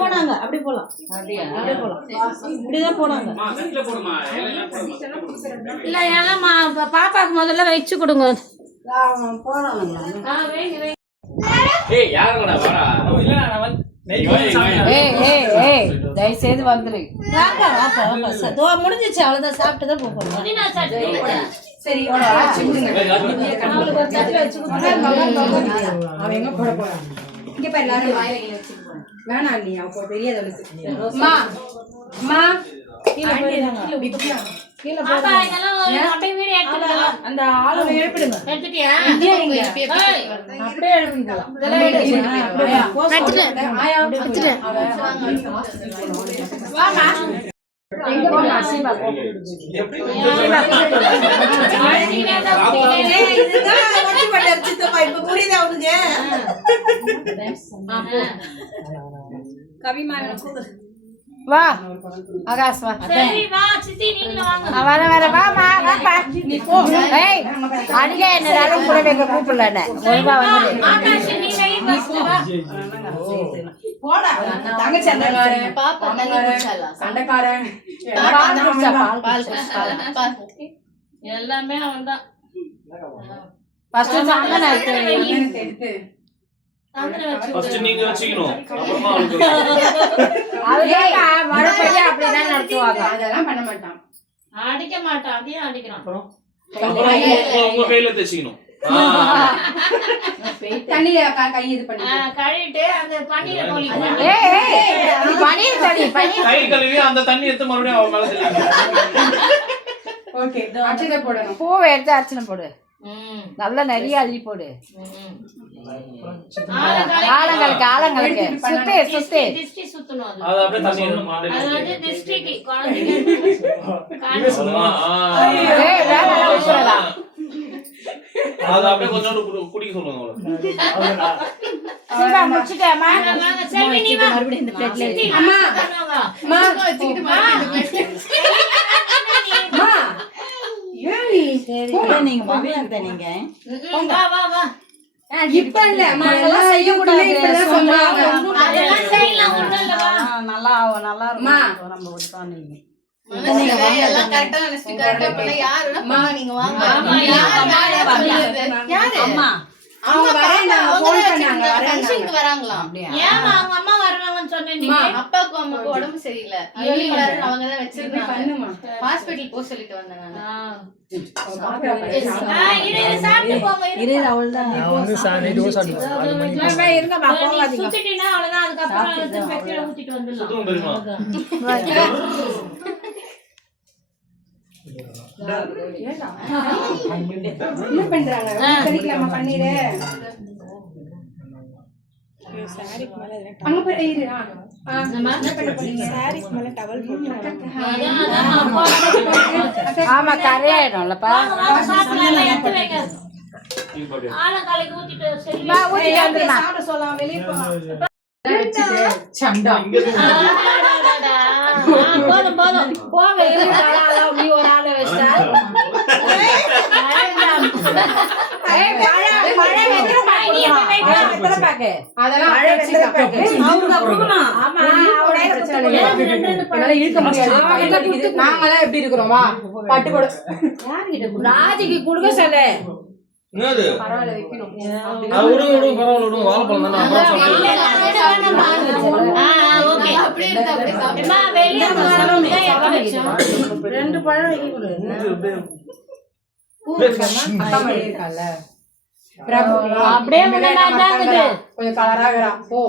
போனாங்க அப்படி போலாம் இப்படிதான் போனாங்க இல்ல ஏன்னா பாப்பாக்கு முதல்ல வச்சு கொடுங்க. தயவுசெய்து வந்துரு. முடிஞ்சிச்சு அவ்வளவுதான், சாப்பிட்டுதான் போறோம். சரி அவன் எங்க போட போறான் இங்க பாரு. எல்லாரும் வேணாம் நீ அவ தெரியாத அந்த ஆளு எழுப்பிடுங்க. அப்படியே எழுப்பிடுங்க. வா ஆகாஷ் வா. வர வர வாமா வாப்பா. அடிக்க என்னடாலும் கூட வைக்க கூப்பிடல ஒழுங்கா வந்து எல்லாமே அவன்தான். நீங்க வச்சுக்கணும். அப்படிதான் நடத்துவாங்க. அதெல்லாம் பண்ண மாட்டான், அடிக்க மாட்டான். அதையும் அடிக்கிறான். உங்க கையில தேய்ச்சிக்கணும். தண்ணியில கை இது பண்ணி கழுவிட்டு அந்த பன்னீரை கை கழுவி அந்த தண்ணி எடுத்து மறுபடியும் அவன் மேல ஓகே. அர்ச்சனை போடணும். பூவை எடுத்து அர்ச்சனை போடு. நல்லா நிறைய அள்ளி போடு. ஆலங்களுக்கு ஆலங்களுக்கு சுத்து சுத்து திஷ்டி சுத்தணும். அது அப்படியே தண்ணி அதாவது திஷ்டிக்கு குழந்தைங்க அது அப்படியே கொஞ்சம் குடிக்க சொல்லுங்க. மறுபடியும் இந்த பிளேட்ல அம்மா அம்மா வச்சுக்கிட்டு நீங்க வாங்க. நீங்க வா வா இப்ப இல்ல எல்லாம் செய்ய கூடாது சொன்னாங்க. அதெல்லாம் செய்யலாம், ஒண்ணும் இல்ல. வா நல்லா நல்லா இருக்கும். நம்ம விட்டோம் நீங்க எல்லாம் கரெக்டா நினைச்சு கரெக்டா பண்ண யாருன்னா அம்மா நீங்க வாங்க. யாரு அம்மா அவங்க வரேன்னு ஃபோன் பண்ணாங்க. ஃபங்க்ஷனுக்கு வராங்களாம். ஏன் அவங்க அம்மா வருவாங்கன்னு சொன்னீங்க? அப்பாக்கு அம்மாக்கு உடம்பு சரியில்லை. எல்லாரும் அவங்க தான் வச்சிருக்காங்க. பண்ணுமா ஹாஸ்பிடல் போ சொல்லிட்டு வந்தேன் நான். சாப்பிட்டு போங்க. அவள்தான் சுத்திட்டீங்கன்னா அவ்வளவுதான். அதுக்கப்புறம் பெட்டியில ஊத்திட்டு வந்துடலாம். என்ன பண்றாங்க? பண்ணிக்கலாமா பன்னீர்? அங்க போய் இரு. ஆமா கரையாயிடும்லப்பா. ஆலக்காலைக்கு ஊத்திட்டு சரி சாப்பிட சொல்லலாம். வெளியே போலாம். போதும் போதும் போக அப்படி ஒரு ஆளை வச்சா நாங்களாம் எப்படி இருக்கிறோம்? பட்டு போட ராஜிக்கு கொடுக்க சொல்ல. பரவாயில்ல வைக்கணும். வாழைப்பழம் ரெண்டு பழம் அப்படியே கொஞ்சம் கலரா போ.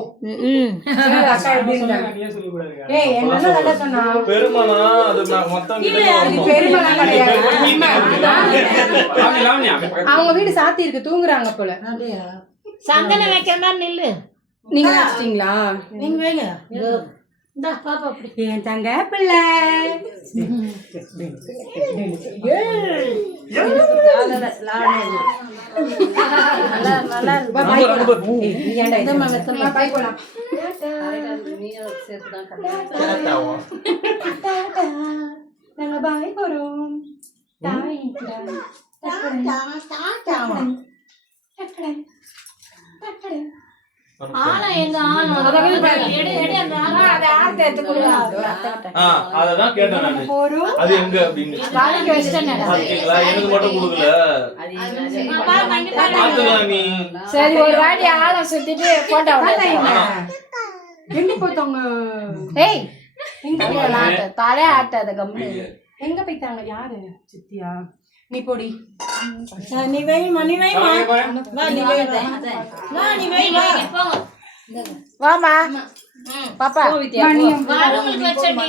அவங்க வீடு சாத்தி இருக்கு, தூங்குறாங்க போல. சந்தன வைக்கிற மாதிரி நில்லு. நீங்க வச்சிட்டீங்களா? நீங்க வைங்க. பாப்பா அப்படி என் தங்க பிள்ளை நாங்க பாய் போறோம். ஆலம் எங்க ஆலம் எடு அந்த ஆலம் அதை ஆர்த்த எடுத்து கொடுக்கலாம் அததான் கேட்டேன் நானு. அது எங்க அப்படின்னு. பாத்தீங்களா? எனக்கு மட்டும் கொடுக்கல. பாரு கண்டிப்பா பாத்துக்கலாம் நீ. சரி ஒரு வாட்டி ஆளை சுத்திட்டு போட்டோ எங்க போத்தவங்க ஏய் தலை ஆட்டாத கம்மி எங்க போயிட்டாங்க யாரு சித்தியா நீ போடி நீ வைமா நீ வைமா போங்க வாமா பாப்பா வரவங்களுக்கு வச்சடி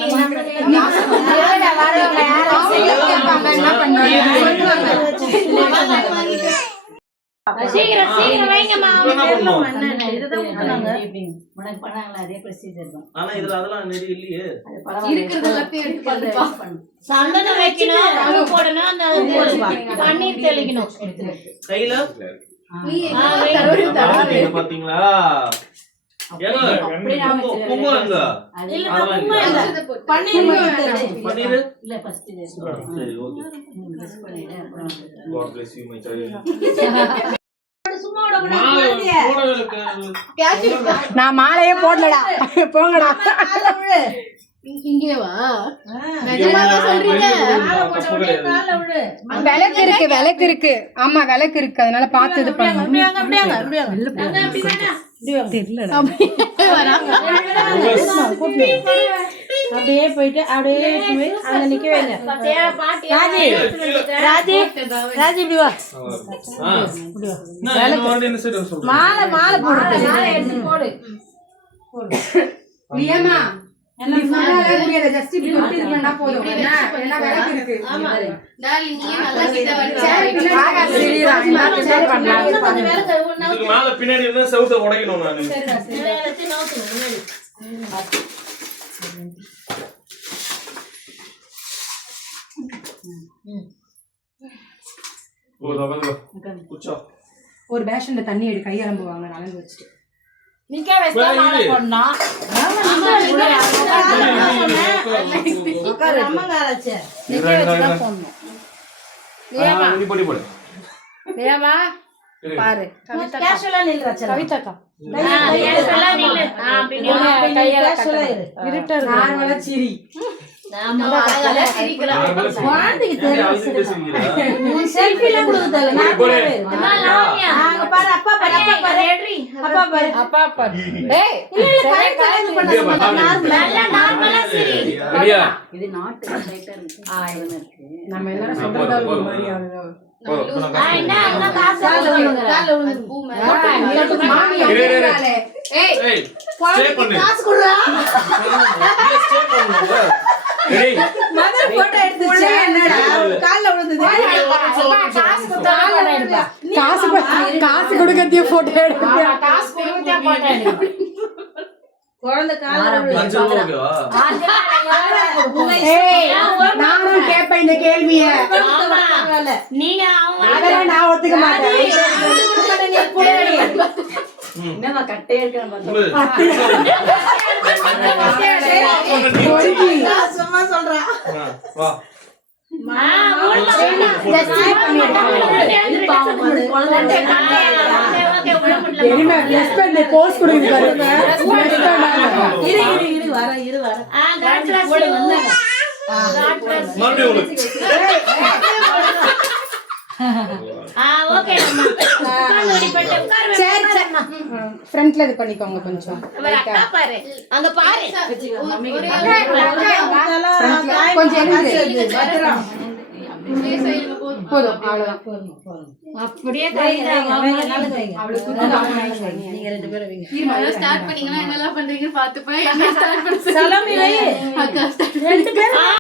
சீக்கிரம் சீக்கிரம் வைங்கம்மா ஆனா இதுல அதெல்லாம் நிறைய இல்லையே. இருக்கிறது எல்லாத்தையும் எடுத்து சந்தனம் வைக்கணும் பூ போடணும் அந்த பன்னீர் தெளிக்கணும் கையில பாத்தீங்களா? ஏங்க குங்குமம் எங்க? இல்ல குங்குமம் இல்ல பன்னீர் சரி okay. God bless you my child. சும்மா விட நான் மாலையே போடலடா போங்கடா இங்கே வா நிஜமாவா சொல்றீங்க விளக்கு இருக்கு ஆமா விளக்கு இருக்கு அதனால பார்த்து இது பண்ணுங்க அப்படியே போயிட்டு அப்படியே அங்க நிக்க வைங்க ராஜி ராஜி இப்படி வா மாலை மாலை போடு லியமா என்ன மாலை முடியல ஜஸ்ட் இப்படி ஒட்டி இருக்கா போதும் என்ன விளக்கு இருக்கு ஆமா டார்லிங் நீ நல்லா கிட்ட வச்சா சரி ராஜி மார்க் பண்ணலாம் கொஞ்சம் வேலை செய்வோம் இதுக்கு மேல பின்னாடி இருந்தா செவுத்த உடைக்கணும் நானு. எல்லாத்தையும் நோக்கணும் முன்னாடி ஒரு பேஷன்ல தண்ணி எடு கை அலம்புவாங்க நலங்கு வச்சிட்டு நிக்க வச்சா மாலை போடணும் அம்மாங்களாச்சே நிக்க வச்சு தான் போடணும் லியமா பாரு கேஷுவலா நில்லு வச்சா கவிதாக்கா கேஷுவலா நில்லு கையால இருட்டர் நார்மலா சிரி நாம அழகா சிரிக்கலாம் குழந்தைக்கு தெரியும் செல்ஃபில கொடுத்தல நான் லாவண்யா அங்க பாரு அப்பா பாரு அப்பா பாரு ரெடி அப்பா பாரு ஏய் இல்ல கை கலந்து பண்ண நல்லா நார்மலா சிரி இது நாட்டு லைட்டா இருக்கு இருக்கு நம்ம எல்லாரும் சொல்றதா ஒரு மாதிரி ஆகுது என்ன அங்க காசு கால்ல விழுந்து பூ மேல மாமி அடிக்கறாளே ஏய் காசு குடுறா மதர் போட்டோ எடுத்துச்சு என்னடா கால்ல விழுந்தது காசு குடுத்தா காசு கொடுக்கத்திய போட்டோ எடுத்து காசு கொடுக்கத்திய போட்டோ எடுத்து குழந்தை கால்ல விழுந்து ஏய் நானும் கேப்பேன் இந்த கேள்வியை நீங்க அதெல்லாம் நான் ஒத்துக்க மாட்டேன் என்னமா கட்டையா இருக்கிற சும்மா சொல்றா போஸ்ட் கொடுக்குது ஃப்ரண்ட்ல இது பண்ணிக்கோங்க கொஞ்சம் அங்க பாரு கொஞ்சம் போதும் அவ்வளவுதான் அப்படியே நீங்க ரெண்டு பேரும் ஸ்டார்ட் பண்ணீங்கன்னா என்னெல்லாம் பண்றீங்கன்னு பாத்துப்பேன். என்ன ஸ்டார்ட் பண்ண